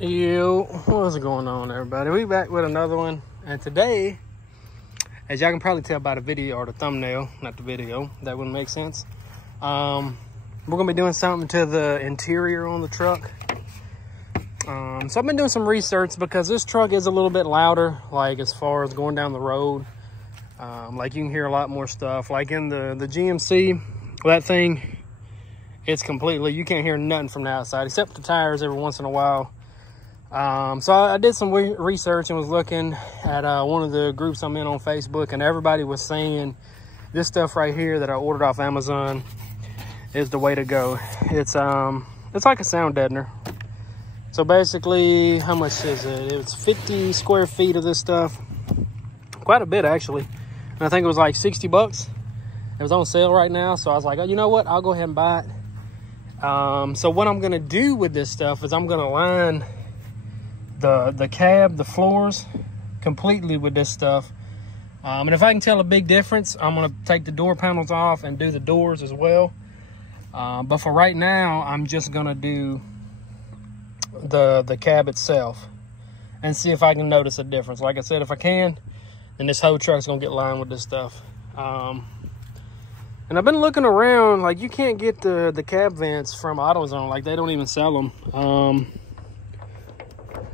Yo, what's going on, everybody? We back with another one, and today, as y'all can probably tell by the video or the thumbnail, not the video, that wouldn't make sense. We're gonna be doing something to the interior on the truck. So I've been doing some research because this truck is a little bit louder, like as far as going down the road. Like you can hear a lot more stuff. Like in the GMC, that thing, it's completely, you can't hear nothing from the outside except the tires every once in a while. So I did some research and was looking at one of the groups I'm in on Facebook, and everybody was saying this stuff right here that I ordered off Amazon is the way to go. It's like a sound deadener. So basically, how much is it? It's 50 square feet of this stuff. Quite a bit, actually. And I think it was like 60 bucks. It was on sale right now, so I was like, oh, you know what? I'll go ahead and buy it. So what I'm gonna do with this stuff is I'm gonna line the cab, the floors completely with this stuff. And if I can tell a big difference, I'm gonna take the door panels off and do the doors as well. But for right now, I'm just gonna do the cab itself and see if I can notice a difference. Like I said, if I can, then this whole truck's gonna get lined with this stuff. And I've been looking around, like you can't get the cab vents from AutoZone, like they don't even sell them.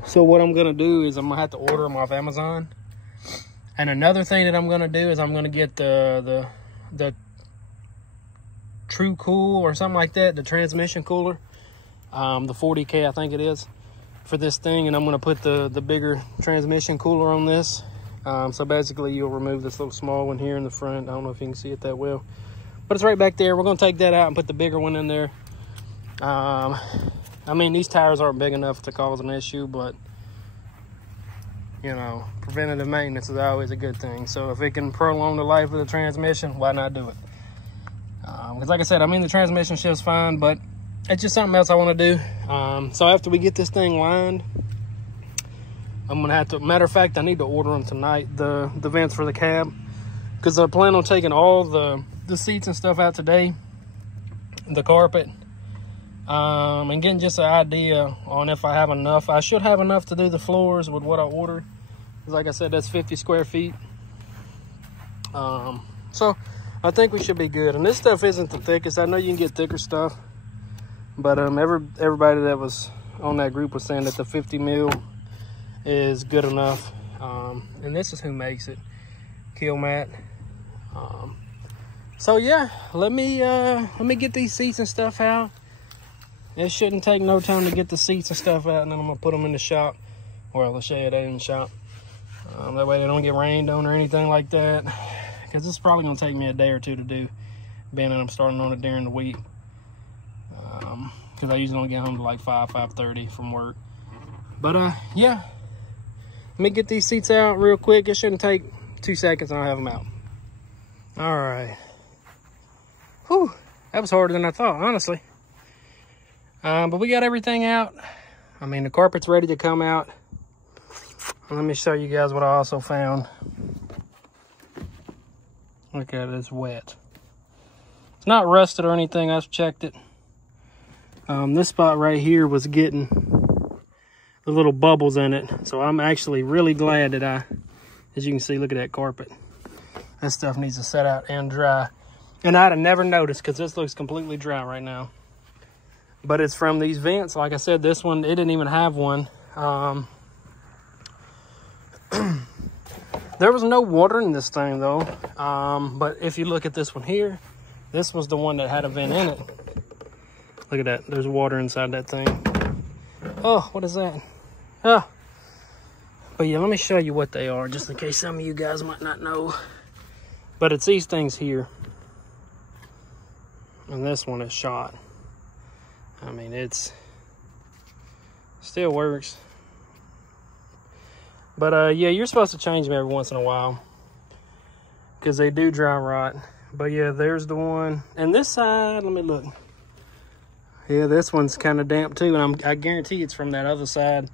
So what I'm gonna do is I'm gonna have to order them off Amazon. And another thing that I'm gonna do is I'm gonna get the True Cool or something like that, the transmission cooler, the 40K I think it is, for this thing, and I'm gonna put the bigger transmission cooler on this. So basically you'll remove this little small one here in the front. I don't know if you can see it that well, but it's right back there. We're gonna take that out and put the bigger one in there. I mean, these tires aren't big enough to cause an issue, but you know, preventative maintenance is always a good thing. So if it can prolong the life of the transmission, why not do it? Because like I said, I mean, the transmission shifts fine, but it's just something else I want to do. So after we get this thing lined, I'm gonna have to, matter of fact, I need to order them tonight, the vents for the cab, because I plan on taking all the seats and stuff out today, the carpet, and getting just an idea on if I have enough. I should have enough to do the floors with what I ordered. Like I said, that's 50 square feet. So I think we should be good. And this stuff isn't the thickest. I know you can get thicker stuff, but everybody that was on that group was saying that the 50 mil is good enough. And this is who makes it, Killmat. So yeah, let me get these seats and stuff out. It shouldn't take no time to get the seats and stuff out, and then I'm gonna put them in the shop, or I'll show you that in the shop. That way they don't get rained on or anything like that, because this is probably gonna take me a day or two to do, being that I'm starting on it during the week. Because I usually don't get home to like 5:30 from work. But yeah, let me get these seats out real quick. It shouldn't take 2 seconds and I'll have them out. All right. Whew, that was harder than I thought, honestly. But we got everything out. I mean, the carpet's ready to come out. Let me show you guys what I also found. Look at it, it's wet. It's not rusted or anything, I've checked it. This spot right here was getting the little bubbles in it. So I'm actually really glad that as you can see, look at that carpet. That stuff needs to set out and dry. And I'd have never noticed because this looks completely dry right now. But it's from these vents. Like I said, this one, it didn't even have one. There was no water in this thing though. But if you look at this one here, this was the one that had a vent in it. Look at that, there's water inside that thing. Oh, what is that? Oh. But yeah, let me show you what they are, just in case some of you guys might not know. But it's these things here. And this one is shot. I mean, it's still works. But yeah, you're supposed to change them every once in a while, because they do dry rot. But yeah, there's the one. And this side, let me look. Yeah, this one's kind of damp too, and I guarantee it's from that other side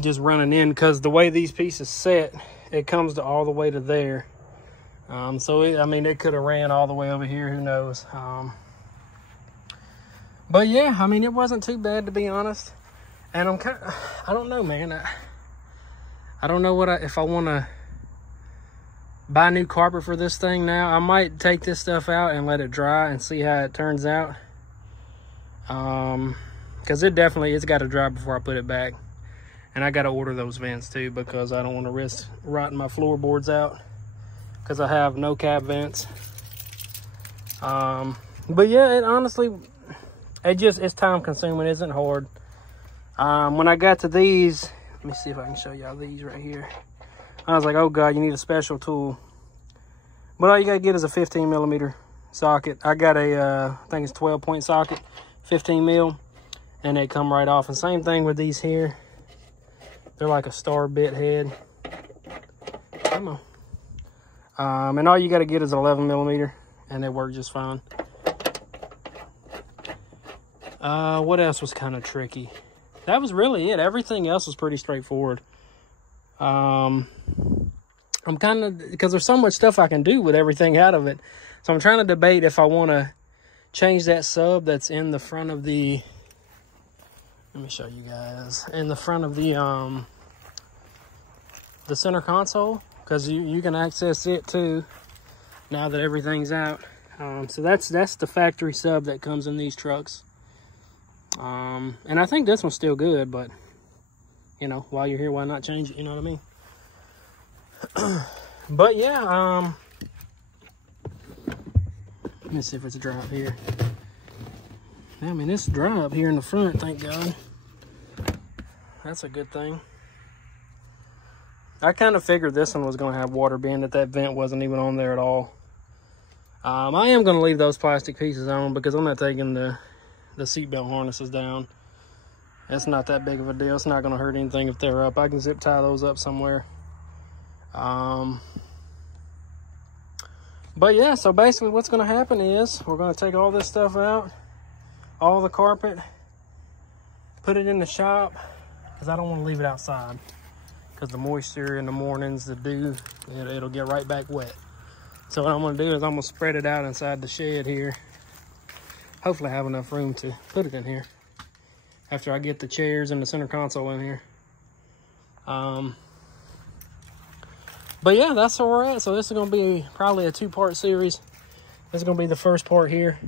just running in, because the way these pieces set, it comes to all the way to there. So I mean, it could have ran all the way over here, who knows. But yeah, I mean, it wasn't too bad, to be honest. And I'm kind of, I don't know, man. I don't know if I want to buy new carpet for this thing now. I might take this stuff out and let it dry and see how it turns out. Because it's got to dry before I put it back. And I got to order those vents too, because I don't want to risk rotting my floorboards out, because I have no cap vents. But yeah, it honestly, it's time consuming. It isn't hard. When I got to these, let me see if I can show y'all these right here. I was like, oh God, you need a special tool. But all you gotta get is a 15mm socket. I got I think it's 12-point socket, 15 mil, and they come right off. And same thing with these here. They're like a star bit head. Come on. And all you gotta get is 11mm, and they work just fine. What else was kind of tricky? That was really it. Everything else was pretty straightforward. I'm kind of, because there's so much stuff I can do with everything out of it. So I'm trying to debate if I want to change that sub that's in the front of the, let me show you guys, in the front of the center console, because you can access it too now that everything's out. So that's the factory sub that comes in these trucks. And I think this one's still good, but you know, while you're here, why not change it? You know what I mean? But yeah, let me see if it's dry up here. I mean, it's dry up here in the front, thank God. That's a good thing. I kind of figured this one was going to have water, being that vent wasn't even on there at all. I am going to leave those plastic pieces on, because I'm not taking the seatbelt harnesses down. It's not that big of a deal. It's not going to hurt anything if they're up. I can zip tie those up somewhere. But yeah, so basically what's going to happen is we're going to take all this stuff out, all the carpet, put it in the shop, because I don't want to leave it outside, because the moisture in the mornings, the dew, it'll get right back wet. So what I'm going to do is I'm going to spread it out inside the shed here. Hopefully I have enough room to put it in here after I get the chairs and the center console in here. But yeah, that's where we're at. So this is going to be probably a 2-part series. This is going to be the first part here.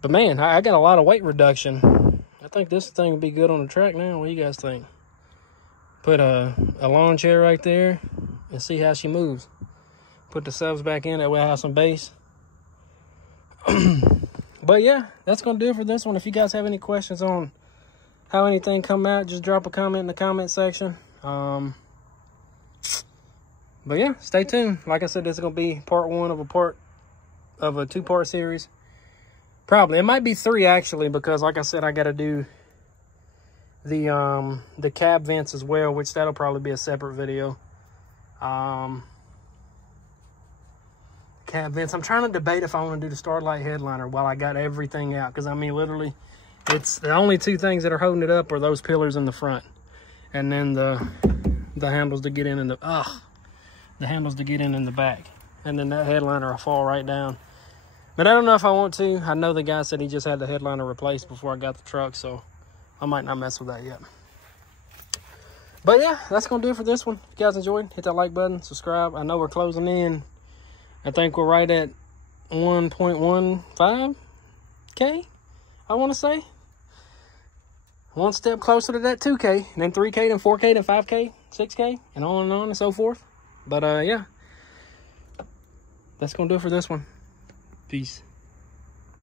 But man, I got a lot of weight reduction. I think this thing will be good on the track now. What do you guys think? Put a lawn chair right there and see how she moves. Put the subs back in, that way I have some base. But yeah, that's going to do it for this one. If you guys have any questions on how anything come out, just drop a comment in the comment section. But yeah, stay tuned. Like I said, this is going to be part 1 of a 2-part series. Probably. It might be 3 actually, because like I said, I got to do the cab vents as well, which that'll probably be a separate video. Cab vents. I'm trying to debate if I want to do the Starlight headliner while I got everything out, because I mean, literally, it's the only 2 things that are holding it up are those pillars in the front, and then the handles to get in the handles to get in the back, and then that headliner will fall right down. But I don't know if I want to. I know the guy said he just had the headliner replaced before I got the truck, so I might not mess with that yet. But yeah, that's gonna do it for this one. If you guys enjoyed, hit that like button, subscribe. I know we're closing in. I think we're right at 1.15K, I want to say. One step closer to that 2K, and then 3K, then 4K, then 5K, 6K, and on and so forth. But yeah, that's going to do it for this one. Peace.